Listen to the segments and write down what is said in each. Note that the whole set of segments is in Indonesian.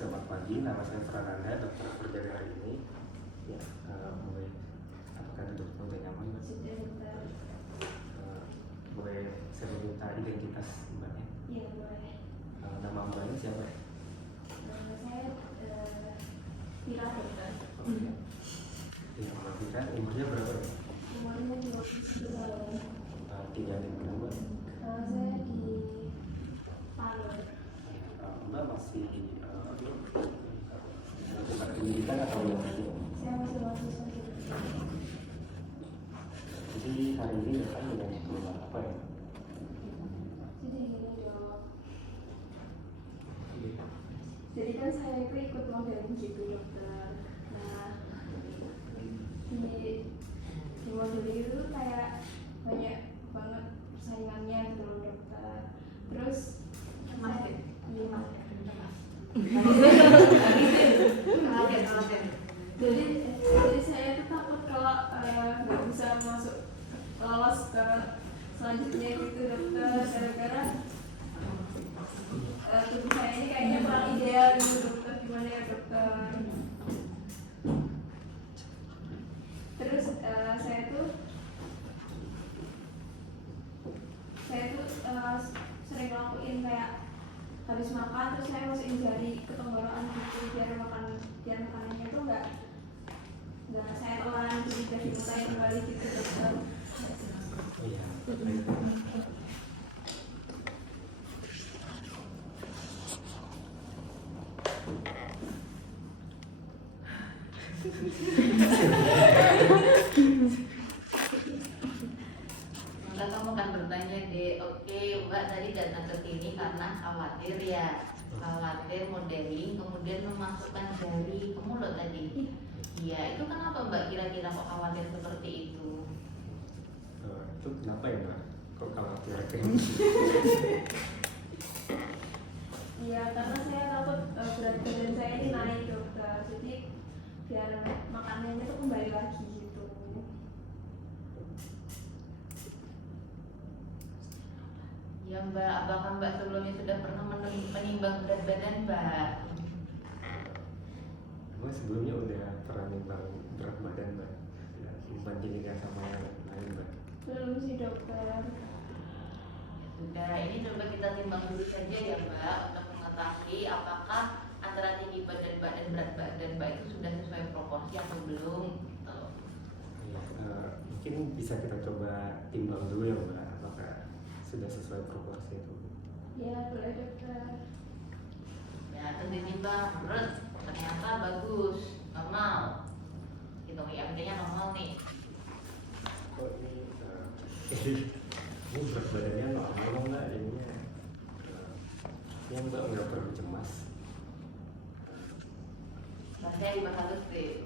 selamat pagi. Nama saya Prananda, dokter kerja hari ini. Ya, boleh. Apakah dokter udah nyaman, Mbak? Sudah, dokter. Boleh saya minta identitas Mbaknya? Iya, boleh. Nama Mbaknya siapa? Saya Vira, dokter. Oh, ya. Ya, Mbak Vira, umurnya berapa ya? Umurnya 21 tahun. Tinggal di mana, Mbak? Saya di Palu. Mbak masih melakukan pendidikan atau belum? Saya masih mahasiswa. Jadi hari ini datang dengan keluhan apa ya? Jadi gini, dok. Jadi kan saya itu ikut modeling gitu, dokter. Nah, di modeling itu tuh kayak banyak banget persaingannya gitu loh, dokter. Terus jadi saya tuh takut kalau nggak bisa masuk lolos ke selanjutnya gitu, dokter, gara-gara tubuh saya ini kayaknya kurang ideal gitu, dokter. Gimana ya, dokter? Terus saya tuh sering ngelakuin kayak habis makan terus saya masukin jari ke tenggorokan gitu biar makanannya tuh nggak saya telan, jadi biar dimutain kembali gitu, dokter. Oh iya. Maka kamu kan bertanya deh, oke Mbak tadi datang ke sini karena khawatir ya, khawatir modeling kemudian memasukkan jari ke mulut tadi. Iya, itu kenapa Mbak kira-kira kok khawatir seperti itu? Itu kenapa ya, Mbak? Kok khawatir? Iya, karena saya takut berat badan saya ini naik, dokter. Jadi biar makanannya tuh kembali lagi gitu. Ya Mbak, apakah Mbak sebelumnya sudah pernah menimbang berat badan Mbak? Mbak sebelumnya udah pernah nimbang berat badan, Mbak? Dibandingkan sama yang lain, Mbak? Belum sih, dokter. Sudah, ini coba kita timbang dulu saja ya Mbak untuk mengetahui apakah antara tinggi badan Mbak dan berat badan Mbak itu sudah sesuai proporsi atau belum gitu. Ya, mungkin bisa kita coba timbang dulu ya, Mbak, apakah sudah sesuai proporsi itu? Ya, boleh, dokter. Ya, terus ditimbang, terus ternyata bagus, normal. Gitu, IMD-nya normal nih. Kok ini ini berat badannya normal, Mbak? Ininya ya, Mbak nggak perlu cemas. Saya lebih halus deh.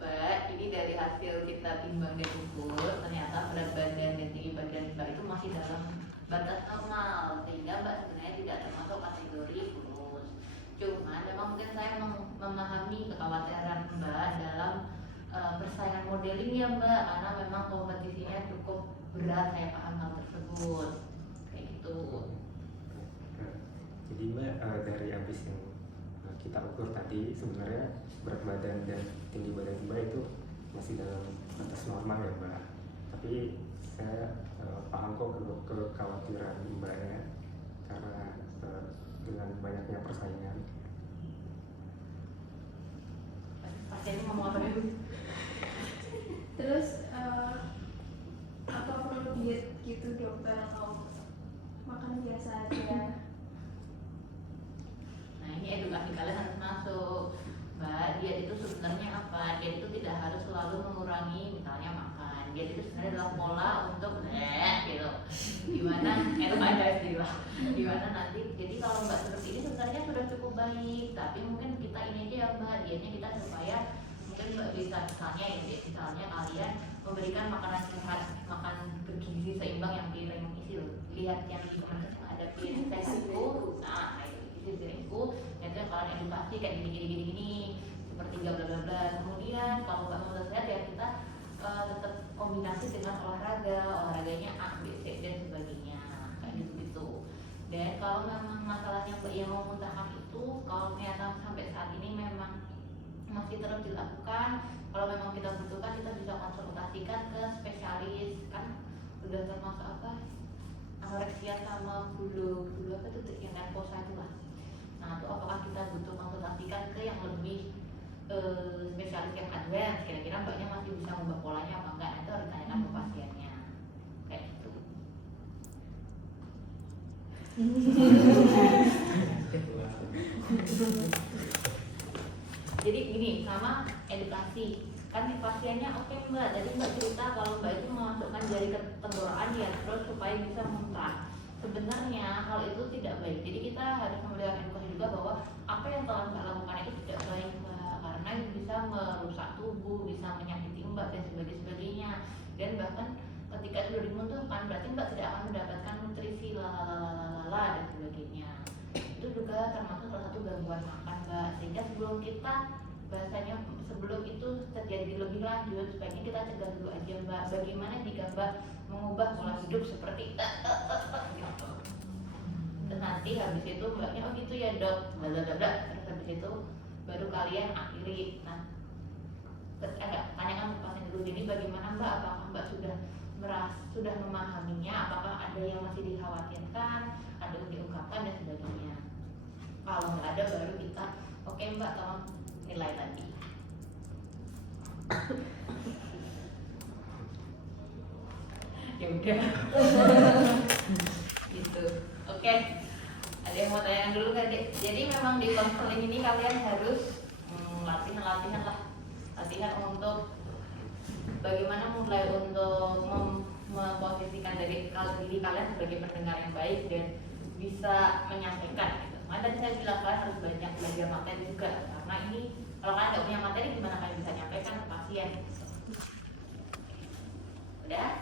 Mbak, ini dari hasil kita timbang dan ukur, ternyata berat badan dan tinggi badan Mbak itu masih dalam batas normal, sehingga Mbak sebenarnya tidak termasuk kategori kurus. Cuma memang mungkin saya memahami kekhawatiran Mbak dalam persaingan modeling ya Mbak, karena memang kompetisinya cukup berat, saya paham hal tersebut. Kayak gitu. Jadi Mbak, dari habis yang kita ukur tadi, sebenarnya berat badan dan tinggi badan Mbak itu masih dalam batas normal ya, Mbak. Tapi saya paham kok kekhawatiran Mbaknya karena dengan banyaknya persaingan. Pasiennya ngomong apa dulu? Terus apa perlu diet gitu, dokter, atau makan biasa aja? Nah, ini edukasi kalian harus masuk. Mbak, diet itu sebenarnya apa? Diet itu tidak harus selalu mengurangi misalnya makan. Diet itu sebenarnya adalah pola untuk gitu. Dimana ada istilah. Dimana nanti, jadi kalau Mbak seperti ini sebenarnya sudah cukup baik. Tapi mungkin kita ini aja ya Mbak, dietnya kita supaya mungkin Mbak bisa misalnya kalian memberikan makanan sehat, makan bergizi seimbang yang piring isi loh. Lihat yang di komunitas yang ada piring sehat itu, nah itu piringku, itu yang kalian edukasi kayak gini seperti bla bla bla. Kemudian kalau nggak mau sehat ya kita tetap kombinasi dengan olahraganya A, B, C dan sebagainya kayak gitu. Dan kalau memang masalahnya Mbak yang mau muntahkan itu, kalau ternyata misalkan kalau memang kita butuhkan kita bisa konsultasikan ke spesialis kan, udah termasuk apa anoreksia sama bulu apa tuh yang nervosa itu lah. Nah itu apakah kita butuh konsultasikan ke yang lebih spesialis yang advance, kira-kira mbaknya masih bisa mengubah polanya apa enggak, itu harus ditanyakan ke pasiennya kayak gitu. Jadi gini, sama edukasi kan di pasiennya, oke mbak, jadi mbak cerita kalau mbak itu memasukkan jari ke tenggorokan ya terus supaya bisa muntah. Sebenarnya hal itu tidak baik, jadi kita harus memberikan edukasi juga bahwa apa yang telah mbak lakukan itu tidak baik mbak, karena itu bisa merusak tubuh, bisa menyakiti mbak dan sebagainya. Dan bahkan ketika itu sudah dimuntahkan berarti mbak tidak akan mendapatkan nutrisi lalalalalala dan sebagainya. Itu juga termasuk salah satu gangguan makan mbak, sehingga sebelum kita bahasanya sebelum itu terjadi lebih lanjut sebaiknya kita cegah dulu aja mbak. Bagaimana jika mbak mengubah pola hidup seperti gitu, dan nanti habis itu mbaknya oh gitu ya dok, blablabla, terus habis itu baru kalian akhiri. Nah tanyakan ke pasien dulu, jadi bagaimana mbak, apakah mbak sudah memahaminya, apakah ada yang masih dikhawatirkan, ada yang diungkapkan dan sebagainya. Kalau nggak ada baru kita oke mbak tolong nilai tadi. Ya udah. Gitu. Oke. Ada yang mau tanyakan dulu nggak dek? Jadi memang di konseling ini kalian harus latihan lah. Latihan untuk bagaimana mulai untuk memposisikan diri kalian sebagai pendengar yang baik dan bisa menyampaikan gitu. Makanya tadi saya bilang kalian harus banyak belajar materi juga, karena ini kalau kalian nggak punya materi gimana kalian bisa nyampaikan ke pasien gitu. Udah?